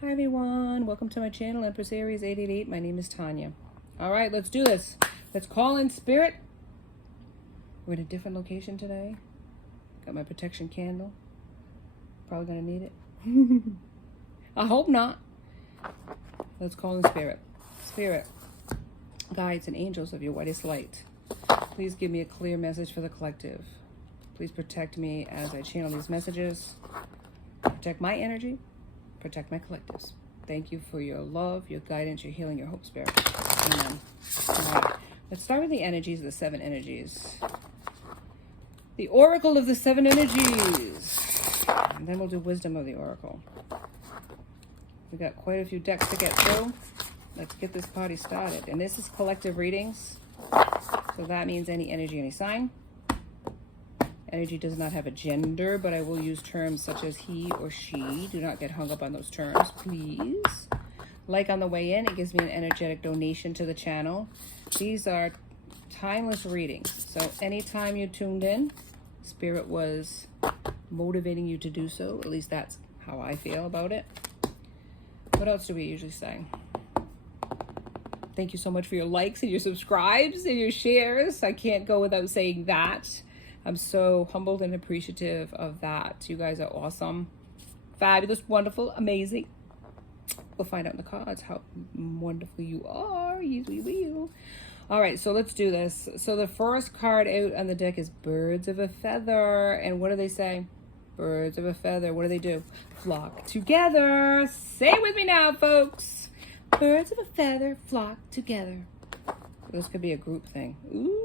Hi everyone, welcome to my channel, Empress Aries 888. My name is Tanya. All right, let's do this. Let's call in spirit. We're in a different location today. Got my protection candle. Probably gonna need it. I hope not. Let's call in spirit. Spirit, guides and angels of your whitest light, please give me a clear message for the collective. Please protect me as I channel these messages. Protect my energy. Protect my collectives. Thank you for your love, your guidance, your healing, your hope, spirit. Amen. All right. Let's start with the energies, the 7 energies. The oracle of the 7 energies. And then we'll do wisdom of the oracle. We got quite a few decks to get through. Let's get this party started. And this is collective readings. So that means any energy, any sign. Energy does not have a gender, but I will use terms such as he or she. Do not get hung up on those terms, please. Like on the way in, it gives me an energetic donation to the channel. These are timeless readings. So anytime you tuned in, Spirit was motivating you to do so. At least that's how I feel about it. What else do we usually say? Thank you so much for your likes and your subscribes and your shares. I can't go without saying that. I'm so humbled and appreciative of that. You guys are awesome, fabulous, wonderful, amazing. We'll find out in the cards how wonderful you are. Yes, we will. All right, so let's do this. So the first card out on the deck is Birds of a Feather. And what do they say? Birds of a feather. What do? Flock together. Say it with me now, folks. Birds of a feather flock together. This could be a group thing. Ooh.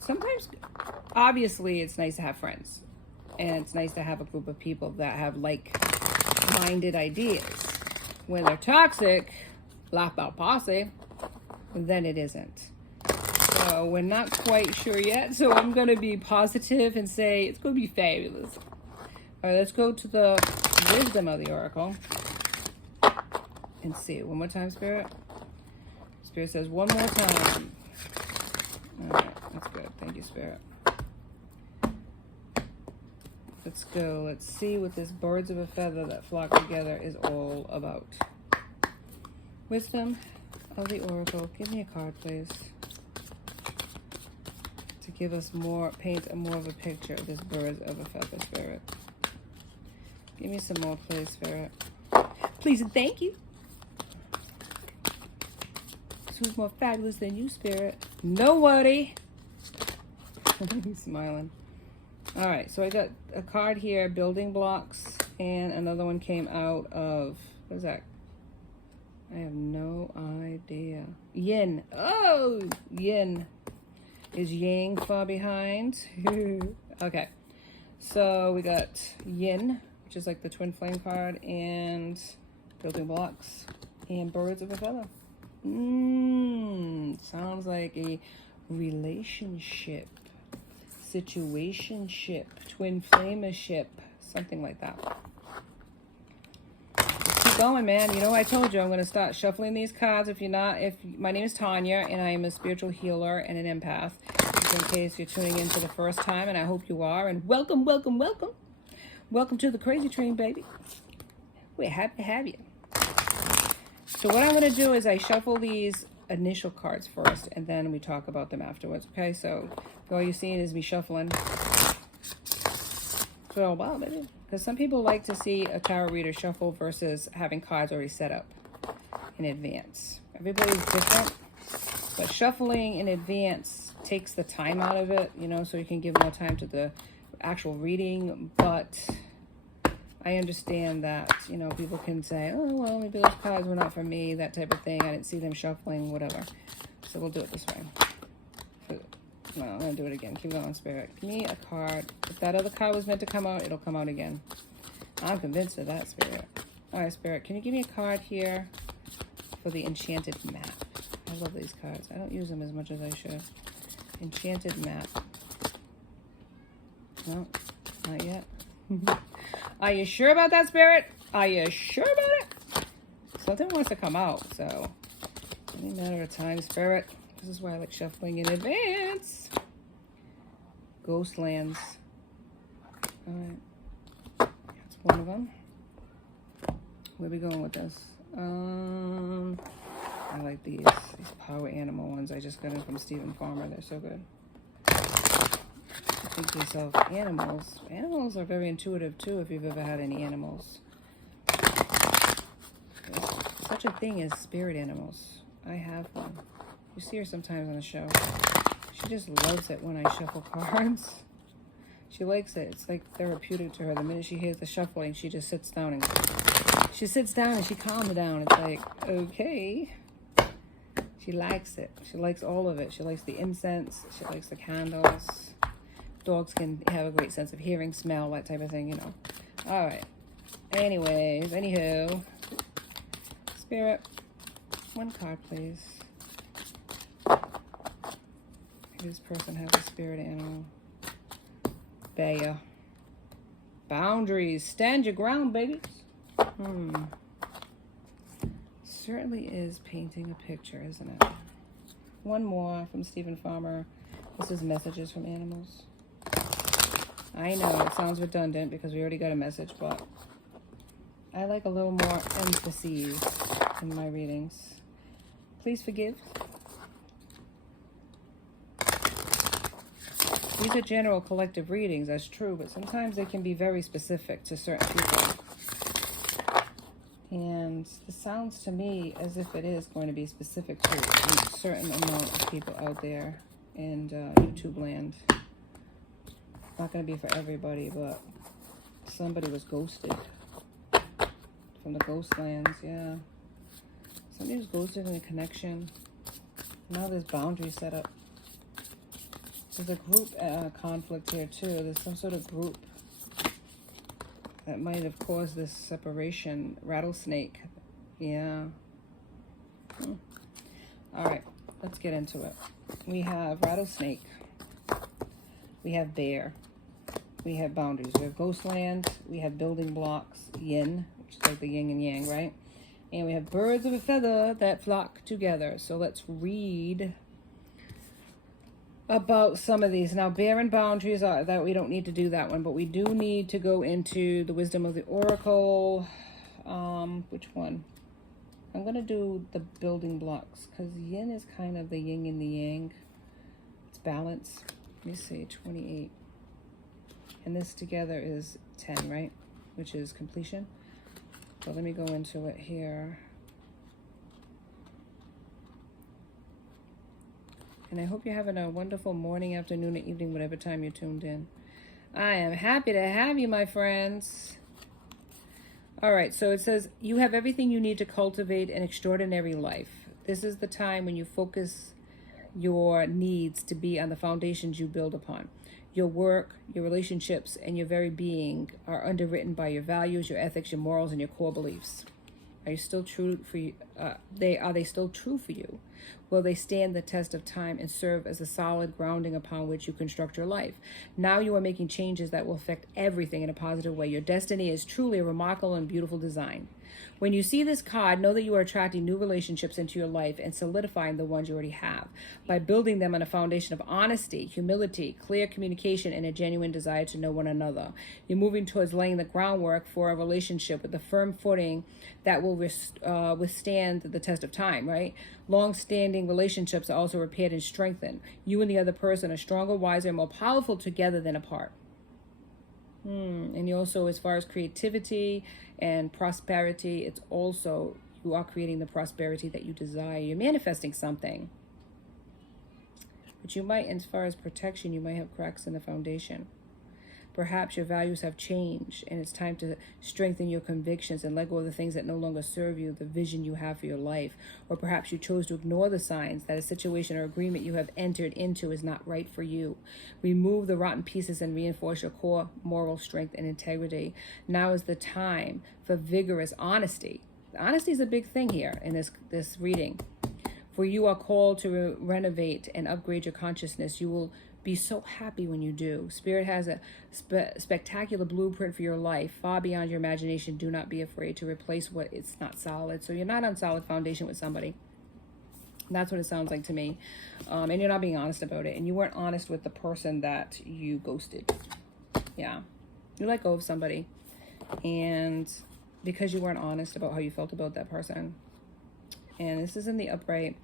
Sometimes, obviously, it's nice to have friends. And it's nice to have a group of people that have like-minded ideas. When they're toxic, laugh out posse, then it isn't. So we're not quite sure yet. So I'm going to be positive and say it's going to be fabulous. All right, let's go to the wisdom of the oracle. And see it one more time, Spirit. Spirit says one more time. All right, that's good. Thank you, Spirit. Let's go. Let's see what this birds of a feather that flock together is all about. Wisdom of the oracle. Give me a card, please. To give us more, paint more of a picture of this birds of a feather, Spirit. Give me some more, please, Spirit. Please and thank you. Who's more fabulous than you, Spirit? Nobody. He's smiling. All right, so I got a card here, building blocks, and another one came out of, what is that? I have no idea. Yin. Oh, yin. Is yang far behind? Okay, so we got yin, which is like the twin flame card, and building blocks, and birds of a feather. Sounds like a relationship, situationship, twin flamership, something like that. Let's keep going, man. You know, I told you I'm going to start shuffling these cards. If my name is Tanya, and I am a spiritual healer and an empath. Just in case you're tuning in for the first time, and I hope you are. And welcome, welcome, welcome. Welcome to the crazy train, baby. We're happy to have you. So what I'm going to do is I shuffle these initial cards first, and then we talk about them afterwards, okay? So all you're seeing is me shuffling. So, wow, baby. Because some people like to see a tarot reader shuffle versus having cards already set up in advance. Everybody's different, but shuffling in advance takes the time out of it, you know, so you can give more time to the actual reading, but I understand that, you know, people can say, oh, well, maybe those cards were not for me, that type of thing. I didn't see them shuffling, whatever. So we'll do it this way. No, I'm going to do it again. Keep going, Spirit. Give me a card. If that other card was meant to come out, it'll come out again. I'm convinced of that, Spirit. All right, Spirit, can you give me a card here for the enchanted map? I love these cards. I don't use them as much as I should. Enchanted map. No, not yet. Are you sure about that, Spirit? Are you sure about it? Something wants to come out, so only a matter of time, Spirit. This is why I like shuffling in advance. Ghostlands. All right. That's one of them. Where are we going with this? I like these power animal ones. I just got them from Stephen Farmer. They're so good. Think to yourself, animals. Animals are very intuitive too if you've ever had any animals. There's such a thing as spirit animals. I have one. You see her sometimes on the show. She just loves it when I shuffle cards. She likes it. It's like therapeutic to her. The minute she hears the shuffling, she just sits down and she calms down. It's like, okay. She likes it. She likes all of it. She likes the incense. She likes the candles. Dogs can have a great sense of hearing, smell, that type of thing, you know. All right. Anyways, anywho. Spirit, one card, please. This person has a spirit animal. Bear. Boundaries. Stand your ground, babies. Certainly is painting a picture, isn't it? One more from Stephen Farmer. This is messages from animals. I know it sounds redundant because we already got a message, but I like a little more emphases in my readings. Please forgive. These are general collective readings, that's true, but sometimes they can be very specific to certain people. And it sounds to me as if it is going to be specific to a certain amount of people out there in YouTube land. Not going to be for everybody, but somebody was ghosted from the ghost lands, yeah. Somebody was ghosted in a connection. Now there's boundaries set up. There's a group conflict here too. There's some sort of group that might have caused this separation. Rattlesnake, yeah. All right, let's get into it. We have rattlesnake. We have bear. We have boundaries. We have ghostland. We have building blocks, yin, which is like the yin and yang, right? And we have birds of a feather that flock together. So let's read about some of these. Now, bear and boundaries are that we don't need to do that one, but we do need to go into the wisdom of the oracle. Which one? I'm going to do the building blocks because yin is kind of the yin and the yang. It's balance. Let me see, 28. And this together is 10, right? Which is completion. So let me go into it here. And I hope you're having a wonderful morning, afternoon, or evening, whatever time you're tuned in. I am happy to have you, my friends. All right, so it says, you have everything you need to cultivate an extraordinary life. This is the time when you focus your needs to be on the foundations you build upon. Your work, your relationships, and your very being are underwritten by your values, your ethics, your morals, and your core beliefs. Are you still true for you? Are they still true for you? Will they stand the test of time and serve as a solid grounding upon which you construct your life? Now you are making changes that will affect everything in a positive way. Your destiny is truly a remarkable and beautiful design. When you see this card, know that you are attracting new relationships into your life and solidifying the ones you already have by building them on a foundation of honesty, humility, clear communication, and a genuine desire to know one another. You're moving towards laying the groundwork for a relationship with a firm footing that will withstand the test of time, right? Long-standing relationships are also repaired and strengthened. You and the other person are stronger, wiser, and more powerful together than apart. And you also, as far as creativity and prosperity, it's also, you are creating the prosperity that you desire. You're manifesting something. But you might, as far as protection, you might have cracks in the foundation. Perhaps your values have changed and it's time to strengthen your convictions and let go of the things that no longer serve you, the vision you have for your life. Or perhaps you chose to ignore the signs that a situation or agreement you have entered into is not right for you. Remove the rotten pieces and reinforce your core moral strength and integrity. Now is the time for vigorous honesty. Honesty is a big thing here in this reading. For you are called to renovate and upgrade your consciousness. You will be so happy when you do. Spirit has a spectacular blueprint for your life, far beyond your imagination. Do not be afraid to replace what it's not solid. So you're not on solid foundation with somebody. That's what it sounds like to me. And you're not being honest about it. And you weren't honest with the person that you ghosted. Yeah. You let go of somebody. And because you weren't honest about how you felt about that person. And this is in the upright.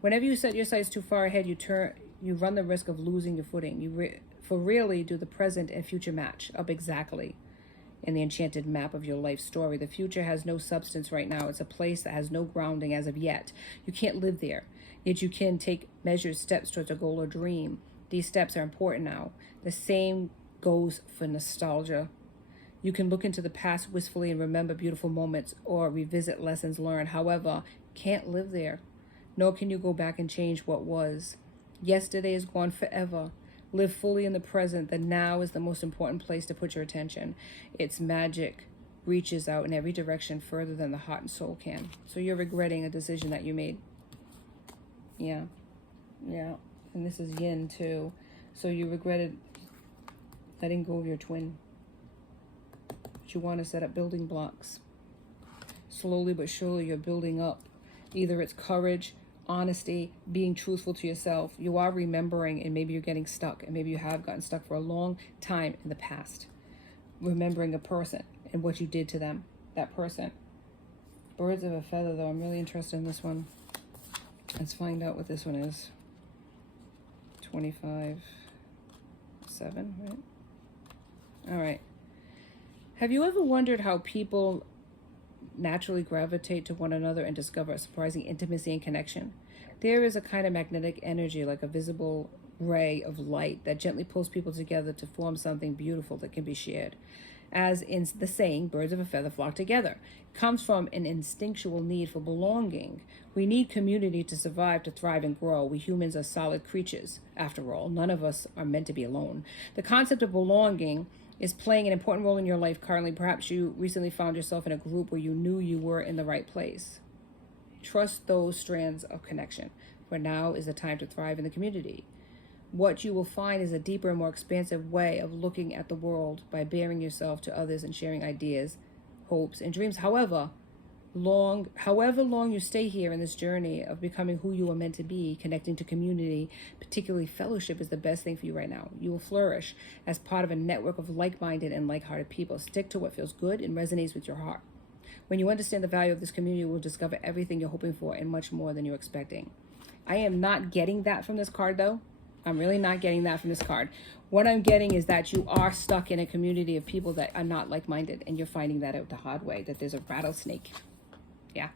Whenever you set your sights too far ahead, you run the risk of losing your footing. For really do the present and future match up exactly in the enchanted map of your life story. The future has no substance right now. It's a place that has no grounding as of yet. You can't live there, yet you can take measured steps towards a goal or dream. These steps are important now. The same goes for nostalgia. You can look into the past wistfully and remember beautiful moments or revisit lessons learned. However, can't live there. Nor can you go back and change what was. Yesterday is gone forever. Live fully in the present. The now is the most important place to put your attention. Its magic reaches out in every direction further than the heart and soul can. So you're regretting a decision that you made. Yeah. Yeah. And this is yin too. So you regretted letting go of your twin. But you want to set up building blocks. Slowly but surely you're building up. Either it's courage, honesty, being truthful to yourself. You are remembering, and maybe you're getting stuck, and maybe you have gotten stuck for a long time in the past. Remembering a person and what you did to them, that person. Birds of a feather, though. I'm really interested in this one. Let's find out what this one is. 25, 7, right? All right. Have you ever wondered how people naturally gravitate to one another and discover a surprising intimacy and connection? There is a kind of magnetic energy, like a visible ray of light, that gently pulls people together to form something beautiful that can be shared. As in the saying, birds of a feather flock together, it comes from an instinctual need for belonging. We need community to survive, to thrive, and grow. We humans are solid creatures, after all. None of us are meant to be alone. The concept of belonging is playing an important role in your life currently. Perhaps you recently found yourself in a group where you knew you were in the right place. Trust those strands of connection, for now is the time to thrive in the community. What you will find is a deeper and more expansive way of looking at the world by bearing yourself to others and sharing ideas, hopes, and dreams. However long you stay here in this journey of becoming who you are meant to be, connecting to community, particularly fellowship, is the best thing for you right now. You will flourish as part of a network of like-minded and like-hearted people. Stick to what feels good and resonates with your heart. When you understand the value of this community, you will discover everything you're hoping for and much more than you're expecting. I am not getting that from this card, though. I'm really not getting that from this card. What I'm getting is that you are stuck in a community of people that are not like-minded, and you're finding that out the hard way, that there's a rattlesnake. Yeah.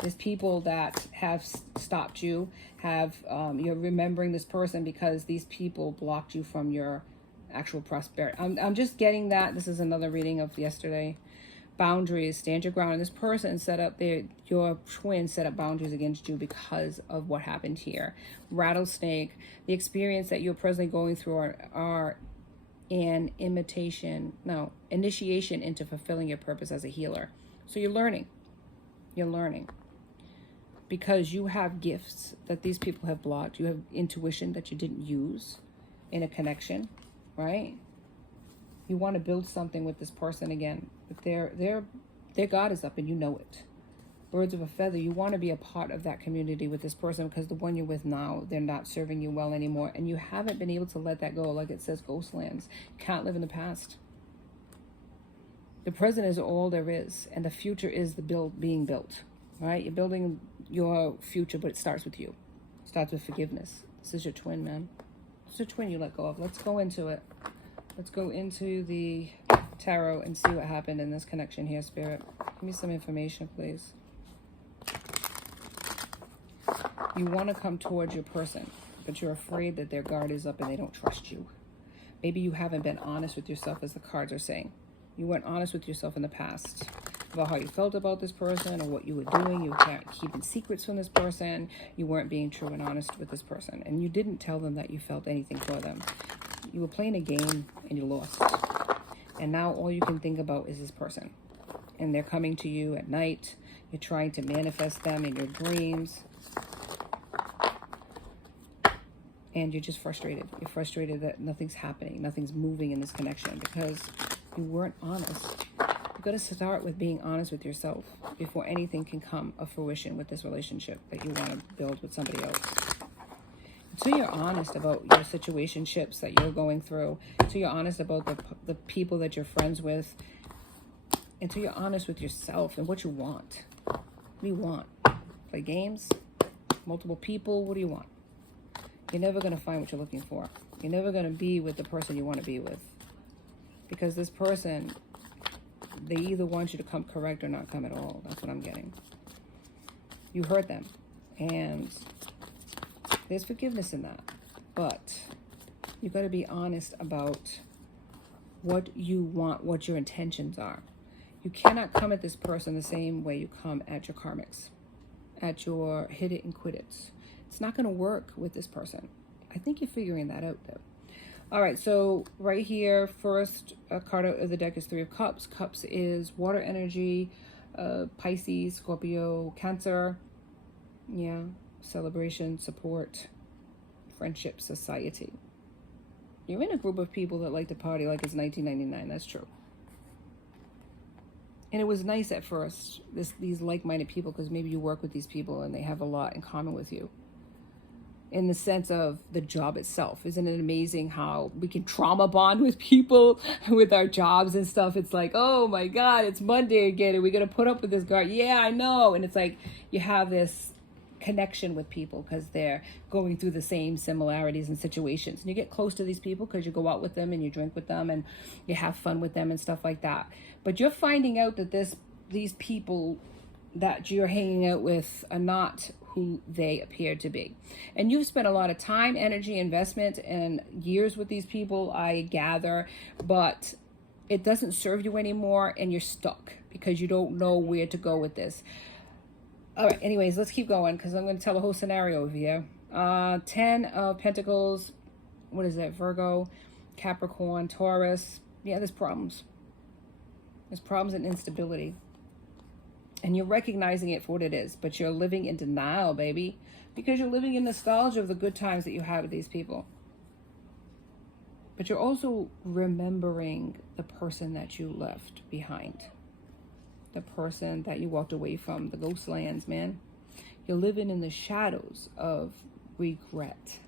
There's people that have stopped you, you're remembering this person because these people blocked you from your actual prosperity. I'm just getting that. This is another reading of yesterday. Boundaries, stand your ground. And this person set up your twin set up boundaries against you because of what happened here. Rattlesnake, the experience that you're presently going through are an initiation into fulfilling your purpose as a healer. So you're learning. Because you have gifts that these people have blocked. You have intuition that you didn't use in a connection, right? You want to build something with this person again. But their God is up and you know it. Birds of a feather, you want to be a part of that community with this person because the one you're with now, they're not serving you well anymore. And you haven't been able to let that go. Like it says, Ghostlands. You can't live in the past. The present is all there is. And the future is being built. Right? You're building your future, but it starts with you. It starts with forgiveness. This is your twin, man. It's a twin you let go of. Let's go into it. Let's go into the tarot and see what happened in this connection here, Spirit. Give me some information, please. You want to come towards your person, but you're afraid that their guard is up and they don't trust you. Maybe you haven't been honest with yourself, as the cards are saying. You weren't honest with yourself in the past about how you felt about this person or what you were doing. You were keeping secrets from this person. You weren't being true and honest with this person. And you didn't tell them that you felt anything for them. You were playing a game and you lost. And now all you can think about is this person. And they're coming to you at night. You're trying to manifest them in your dreams. And you're just frustrated. You're frustrated that nothing's happening. Nothing's moving in this connection because you weren't honest. You've got to start with being honest with yourself before anything can come of fruition with this relationship that you want to build with somebody else. Until you're honest about your situationships that you're going through, until you're honest about the people that you're friends with, until you're honest with yourself and what you want. What do you want? Play games? Multiple people? What do you want? You're never going to find what you're looking for. You're never going to be with the person you want to be with. Because this person, they either want you to come correct or not come at all. That's what I'm getting. You hurt them. And there's forgiveness in that. But you got to be honest about what you want, what your intentions are. You cannot come at this person the same way you come at your karmics, at your hit it and quit it. It's not going to work with this person. I think you're figuring that out, though. All right, so right here, first card out of the deck is Three of Cups. Cups is water energy, Pisces, Scorpio, Cancer. Yeah, celebration, support, friendship, society. You're in a group of people that like to party like it's 1999. That's true. And it was nice at first, these like-minded people, because maybe you work with these people and they have a lot in common with you. In the sense of the job itself. Isn't it amazing how we can trauma bond with people with our jobs and stuff? It's like, oh my God, it's Monday again. Are we going to put up with this guy? Yeah, I know. And it's like you have this connection with people because they're going through the same similarities and situations. And you get close to these people because you go out with them and you drink with them and you have fun with them and stuff like that. But you're finding out that these people that you're hanging out with are not who they appear to be. And you've spent a lot of time, energy, investment, and years with these people, I gather, but it doesn't serve you anymore and you're stuck because you don't know where to go with this. All right, anyways, let's keep going because I'm going to tell the whole scenario over here. 10 of Pentacles, what is that, Virgo, Capricorn, Taurus. Yeah, there's problems. There's problems and instability. And you're recognizing it for what it is, but you're living in denial, baby, because you're living in nostalgia of the good times that you had with these people. But you're also remembering the person that you left behind, the person that you walked away from, the ghost lands, man. You're living in the shadows of regret,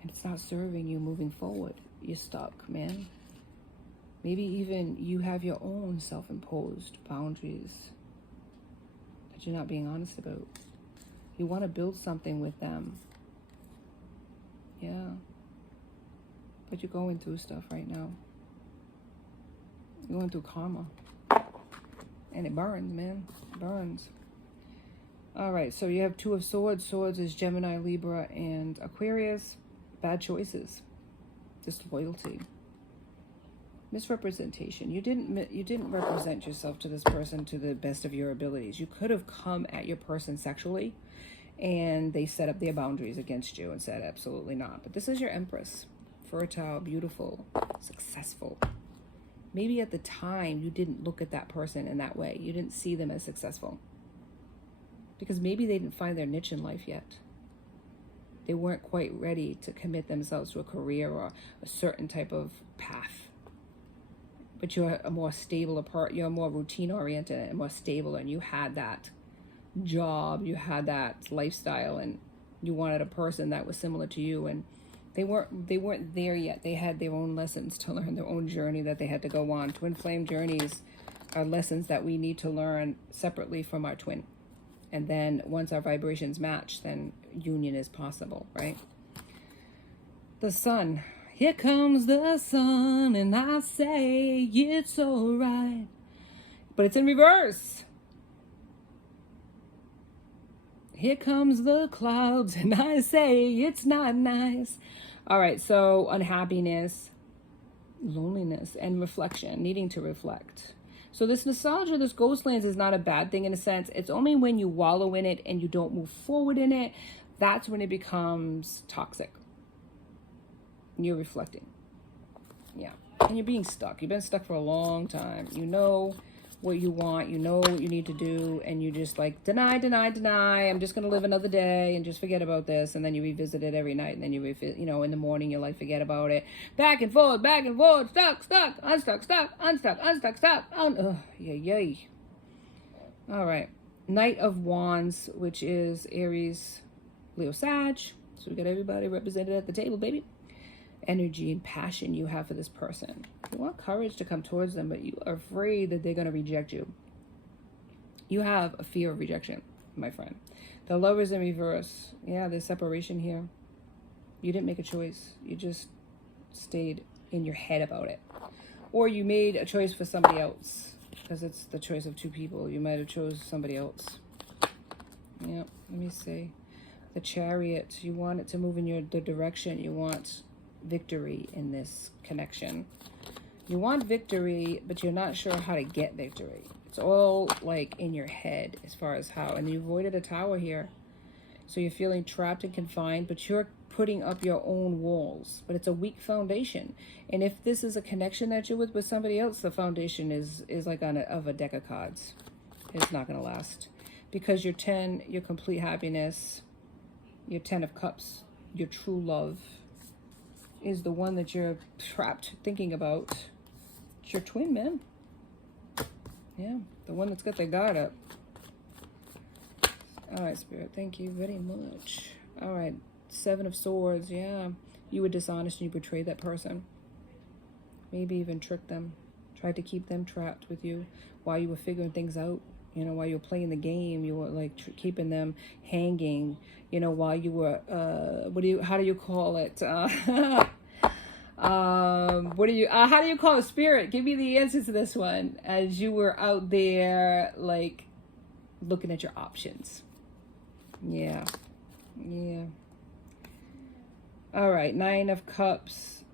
and it's not serving you moving forward. You're stuck, man. Maybe even you have your own self-imposed boundaries that you're not being honest about. You want to build something with them. Yeah. But you're going through stuff right now. You're going through karma. And it burns, man. It burns. All right, so you have Two of Swords. Swords is Gemini, Libra, and Aquarius. Bad choices. Disloyalty. Misrepresentation. You didn't represent yourself to this person to the best of your abilities. You could have come at your person sexually and they set up their boundaries against you and said absolutely not. But this is your Empress. Fertile, beautiful, successful. Maybe at the time you didn't look at that person in that way. You didn't see them as successful. Because maybe they didn't find their niche in life yet. They weren't quite ready to commit themselves to a career or a certain type of path. But you're a more stable part, you're more routine oriented and more stable, and you had that job, you had that lifestyle, and you wanted a person that was similar to you, and they weren't there yet. They had their own lessons to learn, their own journey that they had to go on. Twin flame journeys are lessons that we need to learn separately from our twin. And then once our vibrations match, then union is possible, right? The Sun. Here comes the sun, and I say it's all right. But it's in reverse. Here comes the clouds, and I say it's not nice. All right, so unhappiness, loneliness, and reflection, needing to reflect. So this nostalgia, this ghostlands is not a bad thing in a sense. It's only when you wallow in it and you don't move forward in it, that's when it becomes toxic. You're reflecting. Yeah. And you're being stuck. You've been stuck for a long time. You know what you want. You know what you need to do. And you just like, deny, deny, deny. I'm just going to live another day and just forget about this. And then you revisit it every night. And then in the morning, you're like, forget about it. Back and forth, stuck, unstuck, stuck, unstuck, unstuck, stuck. Yay. All right. Knight of Wands, which is Aries, Leo, Sag. So we got everybody represented at the table, baby. energy and passion you have for this person. You want courage to come towards them, but you are afraid that they're going to reject you. You have a fear of rejection, my friend. The Lovers in reverse. Yeah, there's separation here. You didn't make a choice. You just stayed in your head about it. Or you made a choice for somebody else, because it's the choice of two people. You might have chose somebody else. Yeah, let me see. The Chariot. You want it to move in the direction. You want victory in this connection. You want victory, but you're not sure how to get victory. It's all like in your head as far as how. And you avoided a Tower here. So you're feeling trapped and confined, but you're putting up your own walls. But it's a weak foundation. And if this is a connection that you're with somebody else, the foundation is like of a deck of cards. It's not going to last. Because your 10, your complete happiness, your 10 of Cups, your true love, is the one that you're trapped thinking about. It's your twin, man. Yeah, the one that's got their guard up. All right, Spirit, thank you very much. All right, 7 of Swords, yeah. You were dishonest and you betrayed that person. Maybe even tricked them. Tried to keep them trapped with you while you were figuring things out. You know, while you were playing the game, you were like keeping them hanging. You know, while you were, how do you call it? How do you call it? Spirit, give me the answer to this one. As you were out there, like, looking at your options. Yeah. All right, 9 of Cups.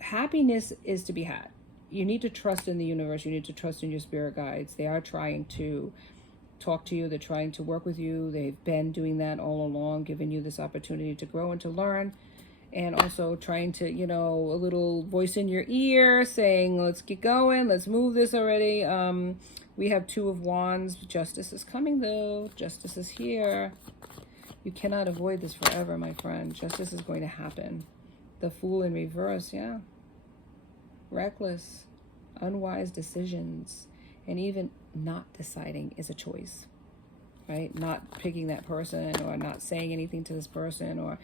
Happiness is to be had. You need to trust in the universe. You need to trust in your spirit guides. They are trying to talk to you. They're trying to work with you. They've been doing that all along, giving you this opportunity to grow and to learn. And also trying to, you know, a little voice in your ear saying, let's get going. Let's move this already. We have 2 of Wands. Justice is coming, though. Justice is here. You cannot avoid this forever, my friend. Justice is going to happen. The Fool in reverse, yeah. Reckless, unwise decisions, and even not deciding is a choice, right? Not picking that person, or not saying anything to this person, or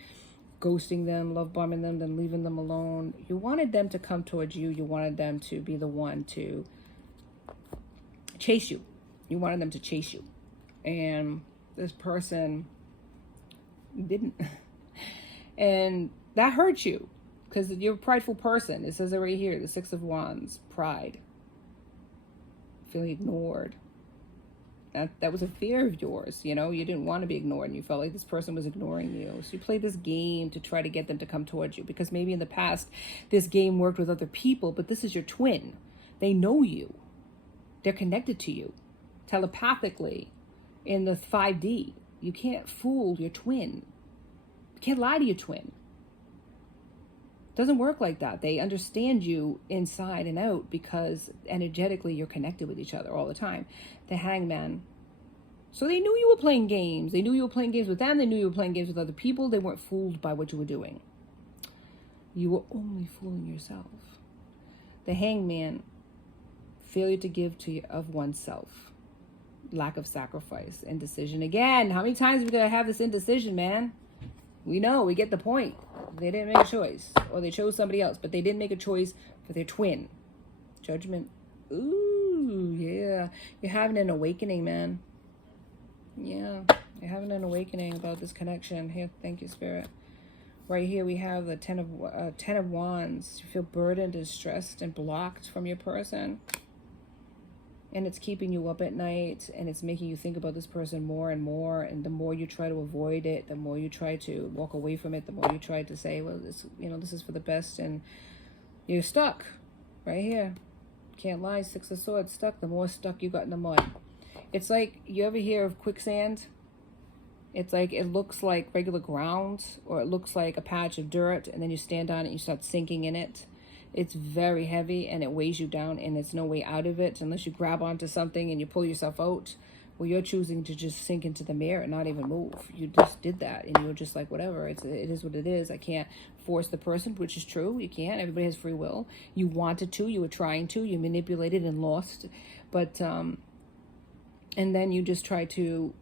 ghosting them, love bombing them, then leaving them alone. You wanted them to come towards you. You wanted them to be the one to chase you. You wanted them to chase you. And this person didn't. And that hurts you because you're a prideful person. It says it right here, the 6 of Wands, pride. Feeling ignored. That was a fear of yours, you know. You didn't want to be ignored, and you felt like this person was ignoring you. So you played this game to try to get them to come towards you, because maybe in the past this game worked with other people, but this is your twin. They know you. They're connected to you telepathically in the 5D. You can't fool your twin. You can't lie to your twin. It doesn't work like that. They understand you inside and out because energetically you're connected with each other all the time. The Hangman. So they knew you were playing games. They knew you were playing games with them. They knew you were playing games with other people. They weren't fooled by what you were doing. You were only fooling yourself. The Hangman. Failure to give of oneself. Lack of sacrifice. Indecision. Again, how many times are we going to have this indecision, man? We know, we get the point. They didn't make a choice, or they chose somebody else, but they didn't make a choice for their twin. Judgment. Ooh, yeah. You're having an awakening, man. Yeah, you're having an awakening about this connection. Here, thank you, Spirit. Right here we have the 10 of Wands. You feel burdened and stressed and blocked from your person. And it's keeping you up at night, and it's making you think about this person more and more. And the more you try to avoid it, the more you try to walk away from it, the more you try to say, well, this, you know, this is for the best, and you're stuck right here. Can't lie. 6 of Swords, stuck. The more stuck you got in the mud. It's like, you ever hear of quicksand? It's like, it looks like regular ground, or it looks like a patch of dirt, and then you stand on it and you start sinking in it. It's very heavy and it weighs you down, and there's no way out of it unless you grab onto something and you pull yourself out. Well, you're choosing to just sink into the mirror and not even move. You just did that, and you're just like, whatever, it is what it is. I can't force the person, which is true. You can't. Everybody has free will. You wanted to, you were trying to, you manipulated and lost. But, and then you just try to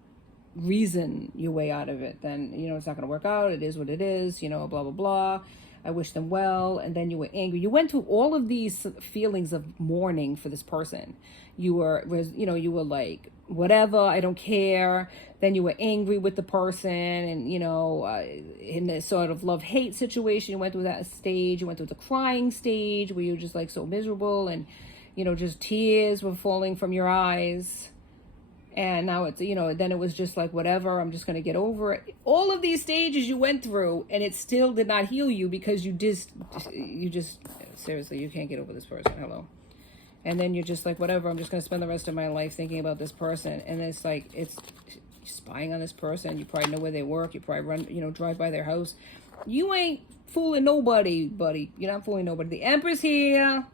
reason your way out of it. Then, you know, it's not going to work out. It is what it is, you know, blah, blah, blah. I wish them well. And then you were angry. You went through all of these feelings of mourning for this person. You were like, whatever, I don't care. Then you were angry with the person, and in this sort of love-hate situation, you went through that stage. You went through the crying stage where you were just like so miserable, and just tears were falling from your eyes. And now it's, then it was just like, whatever, I'm just going to get over it. All of these stages you went through, and it still did not heal you, because you just, seriously, you can't get over this person. Hello. And then you're just like, whatever, I'm just going to spend the rest of my life thinking about this person. And it's like, it's spying on this person. You probably know where they work. You probably drive by their house. You ain't fooling nobody, buddy. You're not fooling nobody. The Empress here.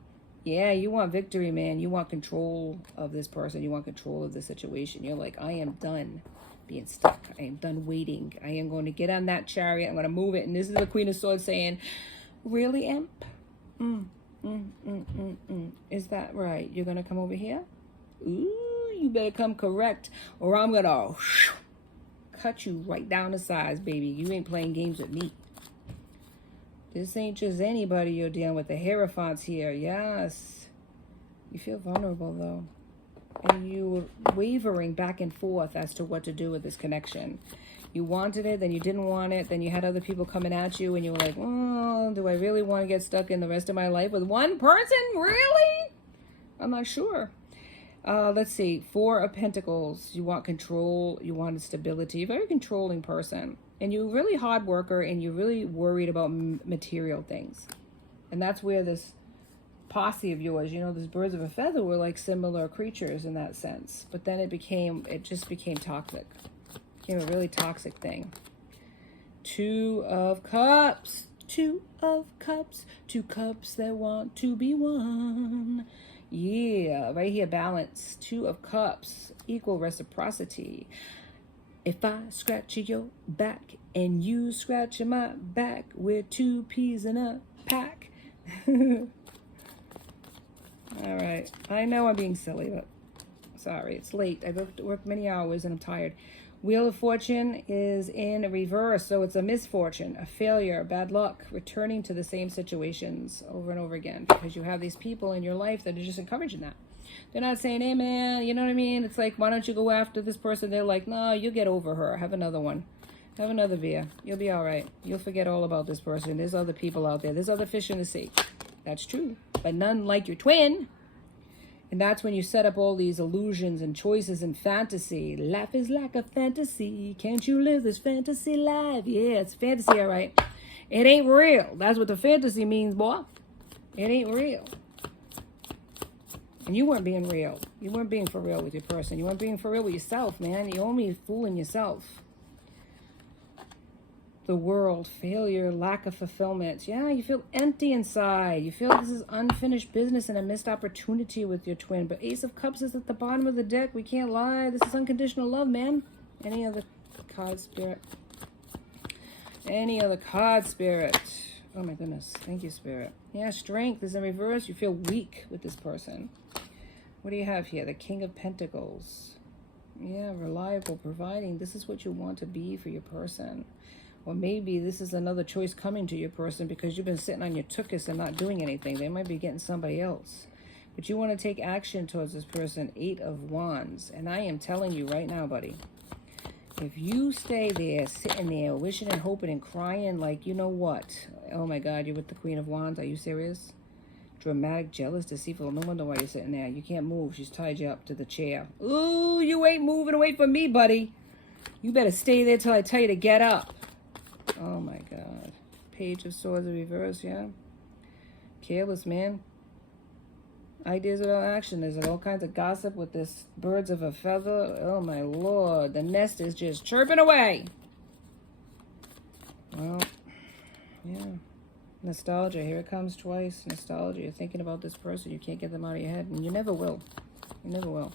Yeah, you want victory, man. You want control of this person. You want control of the situation. You're like, I am done being stuck. I am done waiting. I am going to get on that chariot. I'm going to move it. And this is the Queen of Swords saying, really, Imp? Is that right? You're going to come over here? Ooh, you better come correct, or I'm going to cut you right down to size, baby. You ain't playing games with me. This ain't just anybody you're dealing with. The Hierophants here. Yes. You feel vulnerable, though. And you were wavering back and forth as to what to do with this connection. You wanted it, then you didn't want it, then you had other people coming at you, and you were like, oh, do I really want to get stuck in the rest of my life with one person? Really? I'm not sure. Let's see. 4 of Pentacles. You want control. You want stability. You're a very controlling person. And you're a really hard worker, and you're really worried about material things. And that's where this posse of yours, these birds of a feather, were like similar creatures in that sense. But then it just became toxic. It became a really toxic thing. 2 of Cups. 2 of Cups. 2 cups that want to be one. Yeah, right here, balance. 2 of Cups. Equal reciprocity. If I scratch your back and you scratch my back, we're 2 peas in a pack. All right. I know I'm being silly, but sorry. It's late. I've worked many hours and I'm tired. Wheel of Fortune is in reverse, so it's a misfortune, a failure, bad luck, returning to the same situations over and over again, because you have these people in your life that are just encouraging that. They're not saying, hey, man, you know what I mean? It's like, why don't you go after this person? They're like, no, you get over her. Have another one. Have another beer. You'll be all right. You'll forget all about this person. There's other people out there. There's other fish in the sea. That's true. But none like your twin. And that's when you set up all these illusions and choices and fantasy. Life is like a fantasy. Can't you live this fantasy life? Yeah, it's fantasy, all right. It ain't real. That's what the fantasy means, boy. It ain't real. And you weren't being real. You weren't being for real with your person. You weren't being for real with yourself, man. You're only fooling yourself. The world, failure, lack of fulfillment. Yeah, you feel empty inside. You feel this is unfinished business and a missed opportunity with your twin. But Ace of Cups is at the bottom of the deck. We can't lie. This is unconditional love, man. Any other card, Spirit? Any other card, Spirit? Oh, my goodness. Thank you, Spirit. Yeah, strength is in reverse. You feel weak with this person. What do you have here? The King of Pentacles. Yeah, reliable, providing. This is what you want to be for your person. Or maybe this is another choice coming to your person because you've been sitting on your tuchus and not doing anything. They might be getting somebody else. But you want to take action towards this person. 8 of Wands. And I am telling you right now, buddy, if you stay there, sitting there, wishing and hoping and crying like, you know what? Oh my God, you're with the Queen of Wands. Are you serious? Dramatic, jealous, deceitful. No wonder why you're sitting there. You can't move. She's tied you up to the chair. Ooh, you ain't moving away from me, buddy. You better stay there till I tell you to get up. Oh my God. Page of Swords in reverse, yeah. Careless, man. Ideas without action. There's all kinds of gossip with this birds of a feather. Oh my Lord. The nest is just chirping away. Well, yeah. Nostalgia. Here it comes twice. Nostalgia. You're thinking about this person. You can't get them out of your head. And you never will. You never will.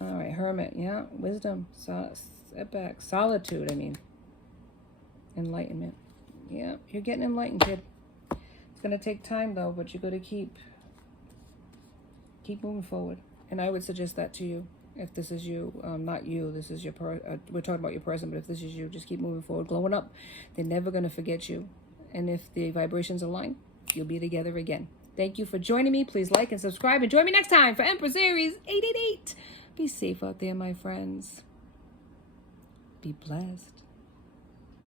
All right. Hermit. Yeah. Wisdom. Setback. Solitude, I mean. Enlightenment. Yeah. You're getting enlightened, kid. It's going to take time, though. But you got to keep moving forward. And I would suggest that to you. If this is you, not you, this is your we're talking about your person, but if this is you, just keep moving forward, glowing up. They're never going to forget you. And if the vibrations align, you'll be together again. Thank you for joining me. Please like and subscribe and join me next time for Empress Aries 888. Be safe out there, my friends. Be blessed.